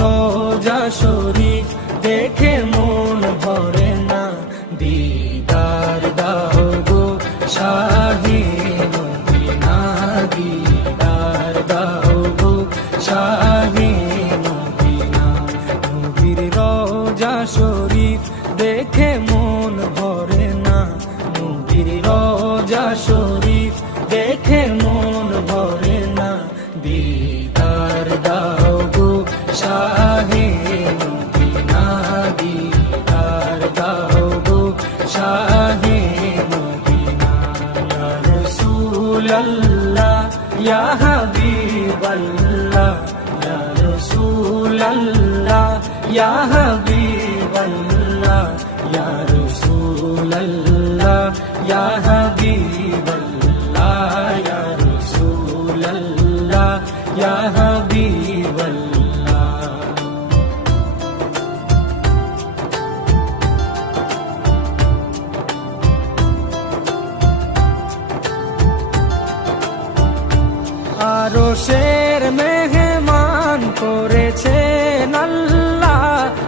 রোজা শরীফ দেখে মন ভরে না, দিদার দাও গো শাহে মদিনা, দিদার দাও গো শাহে মদিনা। নবীর রোজা শরীফ দেখে মন ভরে না, নবীর রোজা শরীফ দেখে মন ভরে না, দিদার দাও গো শাহে মদিনা, দিদার দাও গো শাহে মদিনা। ইয়া রাসূলাল্লাহ ইয়া হাবিবাল্লাহ, ইয়া রাসূলাল্লাহ ইয়া হাবিবাল্লাহ, ইয়া রাসূলাল্লাহ ইয়া হাবিবাল্লাহ, ইয়া রাসূলাল্লাহ ইয়া হাবিবাল্লাহ। আরশের মেহমান করেছেন আল্লাহ,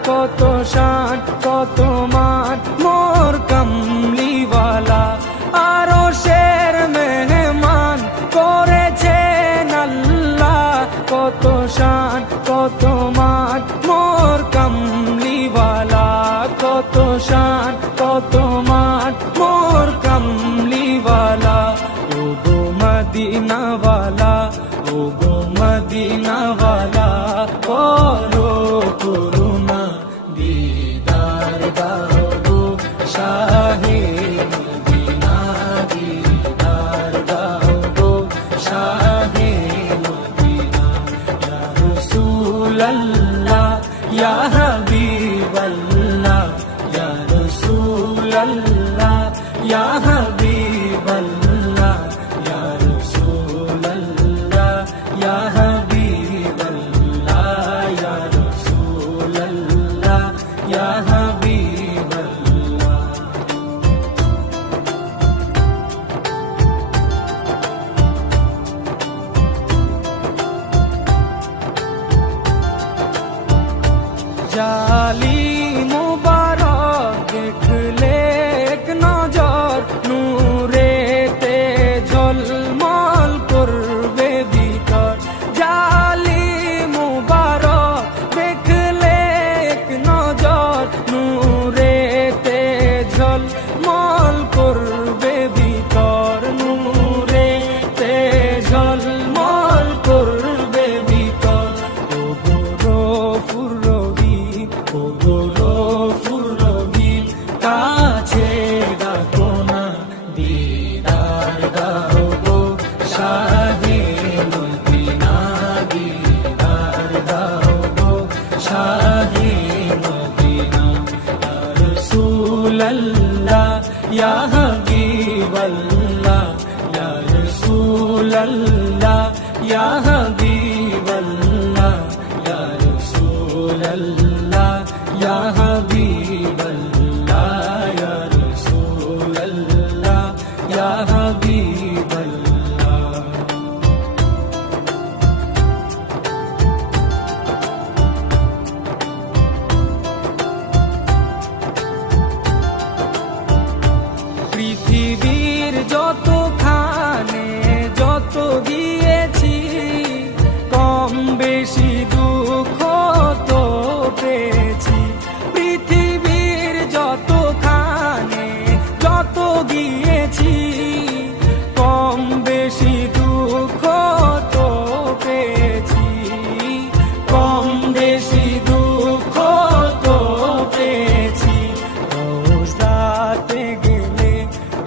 কত শান কত মান মোর কামলিওয়ালা। আরশের মেহমান করেছেন আল্লাহ, কত শান কত মান মোর কামলিওয়ালা, কত শান কত মান মোর কামলিওয়ালা। ও গো মদিনাওয়ালা, ও গো মদিনাওয়ালা, করো করুণা, দিদার দাও গো শাহে মদিনা, দিদার দাও গো শাহে মদিনা। ইয়া রাসূলাল্লাহ ইয়া হাবিবাল্লাহ, ইয়া রাসূলাল্লাহ ইয়া হাবিবাল্লাহ, ইয়া রাসূলাল্লাহ ইয়া হাবিবাল্লাহ, ইয়া রাসূলাল্লাহ ইয়া হাবিবাল্লাহ। জালি মুবারক দেখলে এক নজর, নূরেতে ঝলমল করবে ভিতর। জালি মুবারক দেখলে এক নজর, নূরেতে ঝলমল করবে ভিতর, নূরেতে ঝলমল করবে ভিতর। ও গো গফুর রহিম, ও গো গফুর রহিম, কাছে ডাকো না, দিদার দাও গো শাহে মদিনা, দিদার দাও গো শাহে মদিনা। ইয়া রাসূলাল্লাহ ইয়া হাবিবাল্লাহ, ইয়া রাসূলাল্লাহ ইয়া হাবিবাল্লাহ, ইয়া রাসূলাল্লাহ ইয়া হাবিবাল্লাহ, ইয়া রাসূলাল্লাহ ইয়া হাবিবাল্লাহ। পৃথিবীর যতখানে যত গিয়েছি, কম বেশি দুঃখ তো পেয়েছি। পৃথিবীর যতখানে যত গিয়েছি, কম বেশি দুঃখ তো পেয়েছি, কম বেশি দুঃখ তো পেয়েছি। রোজাতে গেলে,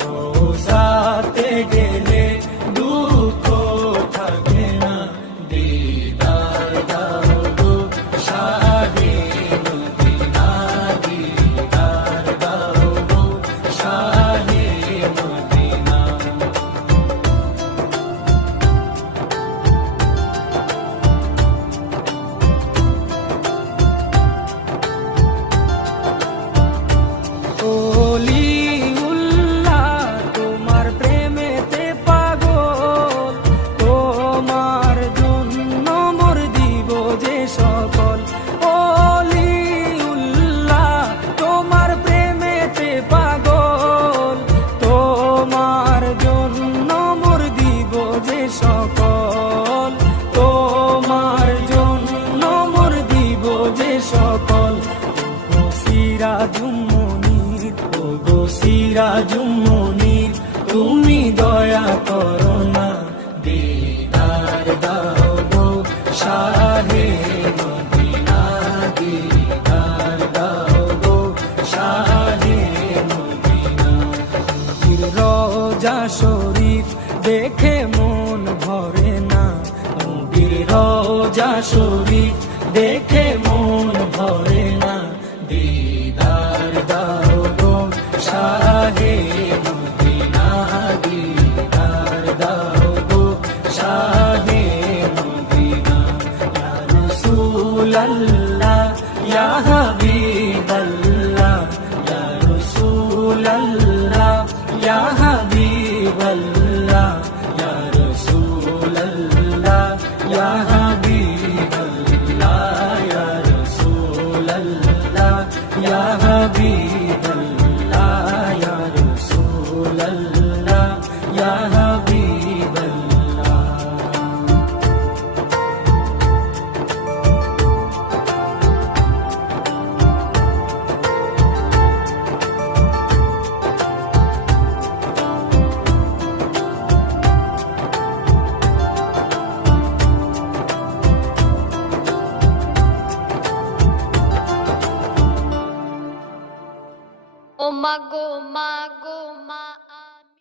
রোজাতে গেলে দুঃখ থাকে না, দিদার দাও গো শাহে মদিনা, দিদার দাও গো শাহে মদিনা। ওলিউল্লাহ তোমার প্রেমেতে পাগল, তোমার জন্য মোর দিব যে সকল। সিরাজুম মুনির তুমি দয়া করো না, দিদার দাও গো শাহে মদিনা, দিদার দাও গো শাহে মদিনা। নবীর রওজা শরীফ দেখে মন ভরে না, নবীর রওজা শরীফ দেখে মন ভরে না, দিদার দাও গো শাহে মদিনা, দিদার দাও গো শাহে মদিনা। ইয়া রাসূলাল্লাহ ইয়া হাবিবাল্লাহ, ইয়া রাসূলাল্লাহ ইয়া হাবিবাল্লাহ, ইয়া রাসূলাল্লাহ ইয়া হাবিবাল্লাহ, ইয়া রাসূলাল্লাহ ইয়া হাবিবাল্লাহ, ইয়া রাসূলাল্লাহ ইয়া হাবিবাল্লাহ। ও মাগো মাগো মা।